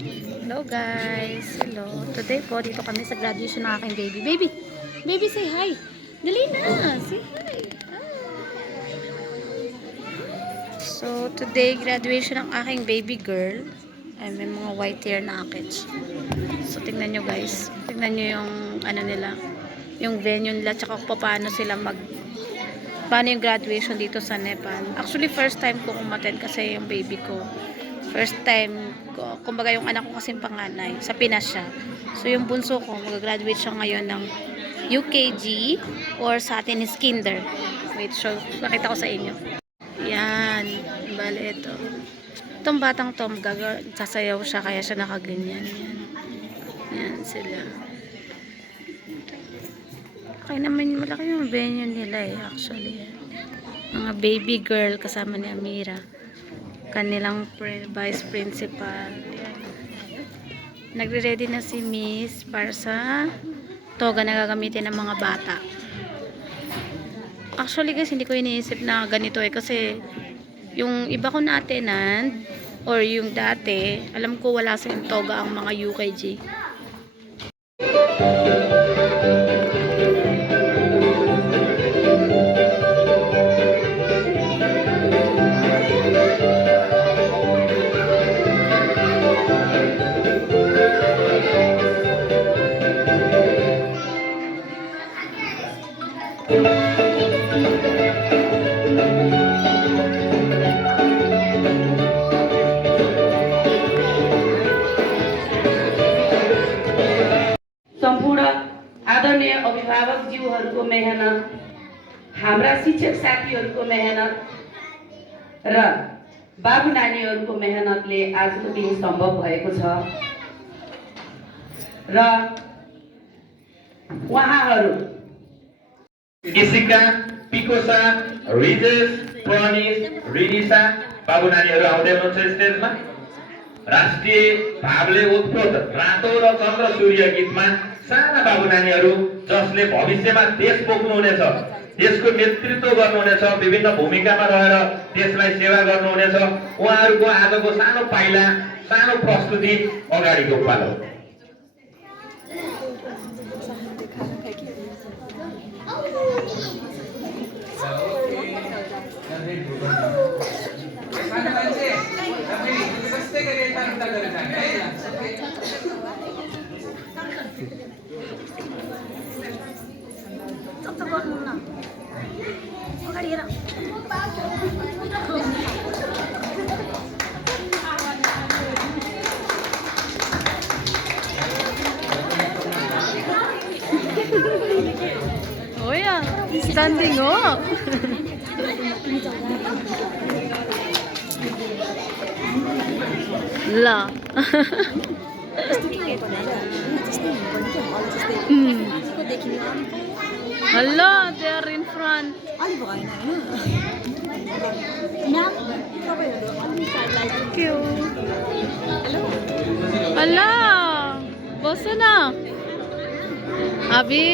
Hello guys! Hello! Today po, dito kami sa graduation ng aking baby. Baby! Baby, say hi! Dali na! Say hi! So, today, graduation ng aking baby girl. Ay, may mga white hair na akits. So, tingnan nyo guys. Tingnan nyo yung, ano nila, yung venue nila, tsaka paano sila paano yung graduation dito sa Nepal. Actually, first time ko umattend kasi yung baby ko. First time ko, kumbaga yung anak ko kasing panganay, sa Pinas siya. So yung bunso ko, mag-graduate siya ngayon ng UKG or sa atin is Kinder. Wait, so nakita ko sa inyo. Yan, bale ito. Itong batang to, sasayaw siya kaya siya nakaganyan. Yan. Yan sila. Okay naman, malaki yung venue nila actually. Mga baby girl kasama ni Amira. Kanilang vice principal. Nagre-ready na si Miss para sa toga na gagamitin ng mga bata. Actually guys, hindi ko iniisip na ganito kasi yung iba ko na-attendant or yung dati, alam ko wala sa toga ang mga UKG. सम्पूर्ण आदरणीय अभिभावकज्यूहरूको मेहनत, हाम्रा शिक्षक साथीहरूको मेहनत र बाबु नानीहरूको मेहनतले आजको दिन सम्भव भएको छ र उहाँहरू इसिका, पिकोसा, रिजेश, प्रनिस, रिनिसा बाबु नानीहरू आउँदै हुनुहुन्छ स्टेजमा। राष्ट्रिय भावले उत्प्रोत रातो र चन्द्र सूर्य गीतमा साना बाबु नानीहरू जसले भविष्यमा देश बोक्नुहुनेछ, देशको नेतृत्व गर्नुहुनेछ, विभिन्न भूमिकामा रहेर देशलाई सेवा गर्नुहुनेछ, उहाँहरूको आजको सानो पाइला, सानो प्रस्तुति अगाडिको पालो। Oh yeah, standing up. La. Allah, they are in front. Cute. Allah, बसो न अभी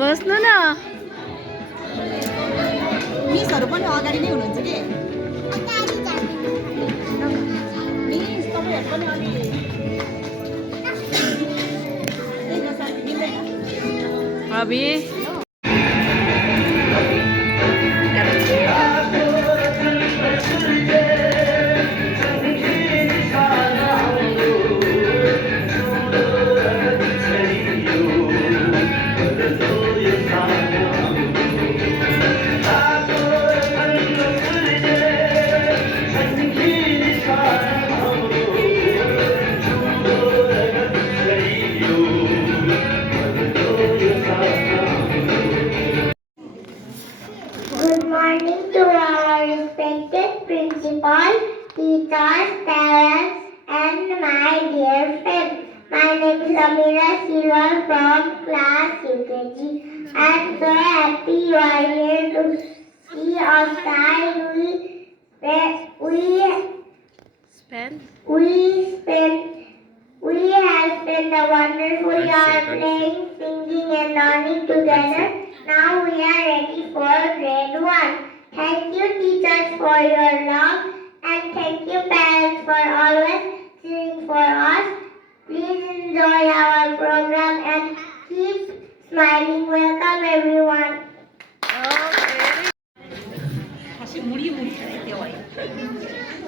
बस्नु न मिसहरू पनि अगाडि नै हुनुहुन्छ कि मिस तपाईँहरू पनि अलि अभी Good morning to our respected principal, teachers, parents, and my dear friends. My name is Amira Silva from class UKG. I am so happy you are here to see us time we have spent a wonderful year playing, singing, and learning together. Now we are ready for grade 1. Thank you, teachers, for your love. And thank you, parents, for always cheering for us. Please enjoy our program and keep smiling. Welcome, everyone. Okay. 다시 무리무리 되어요.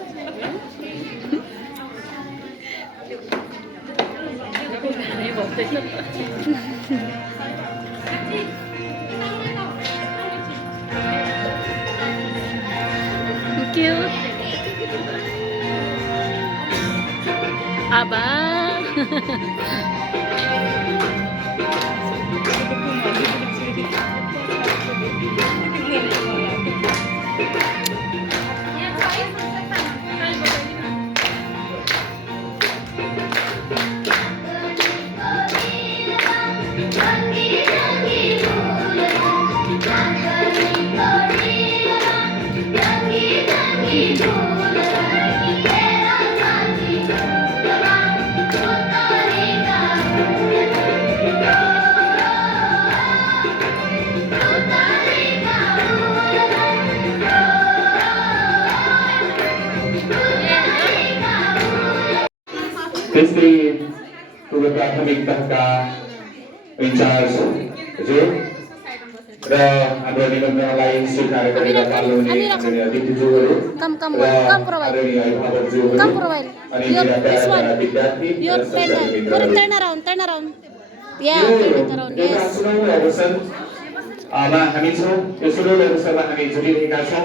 Cute. Aba. Christine, turut प्राथमिक तहका in-charge हजुर र हाम्रो निमन्त्रणालाई स्वीकार गरेर पाल्नुहुने आदरणीय अतिथिज्यूहरू Come, come, र come, provide. आदरणीय अभिभावकज्यूहरू Come, provide. अनि Your- मेरा this प्यारा one. विद्यार्थी Your र turn, सहकारी मित्रहरू। turn around, turn around. Yeah, yo turn it around. एउटा Yes. सुनौलो अवसरमा हामी छौँ। यो सुनौलो अवसरमा हामी जोडिरहेका छौँ।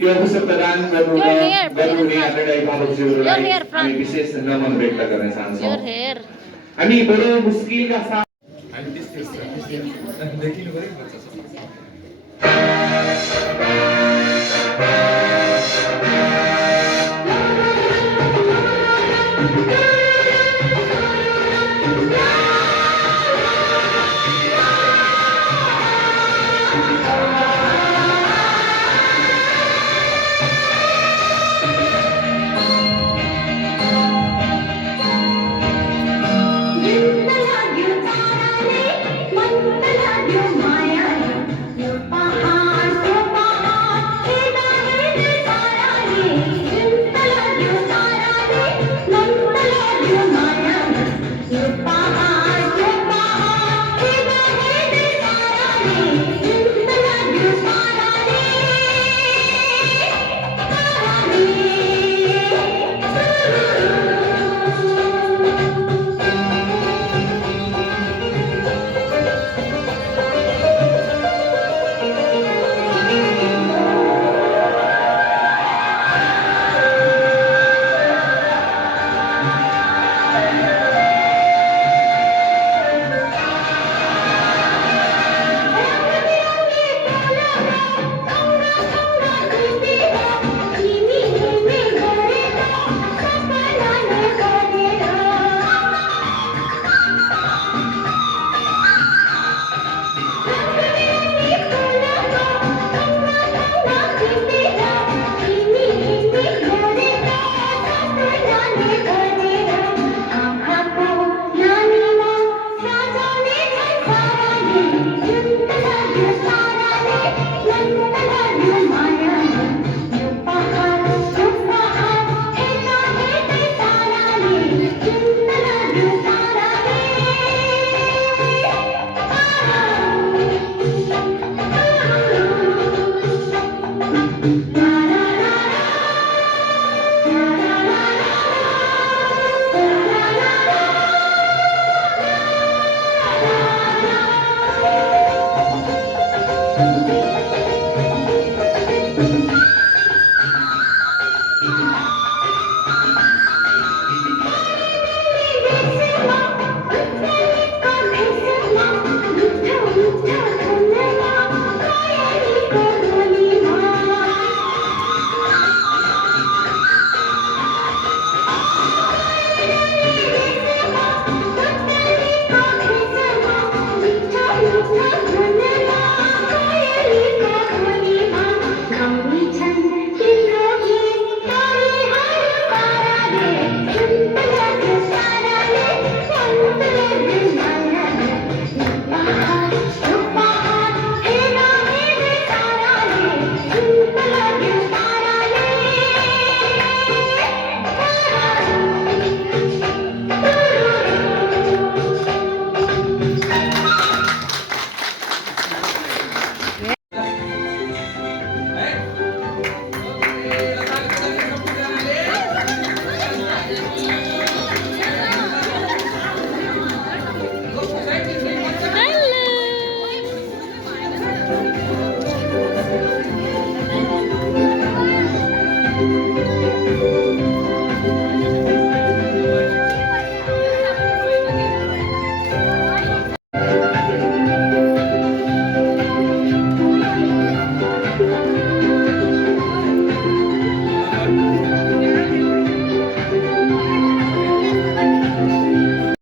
यो अवसर प्रदान Your hair, गर्नुहुने आदरणीय अभिभावकज्यूहरूलाई Your hair, front. हामी विशेष नमन व्यक्त गर्न चाहन्छौँ। Your hair. हामी बडो मुस्किलका साथ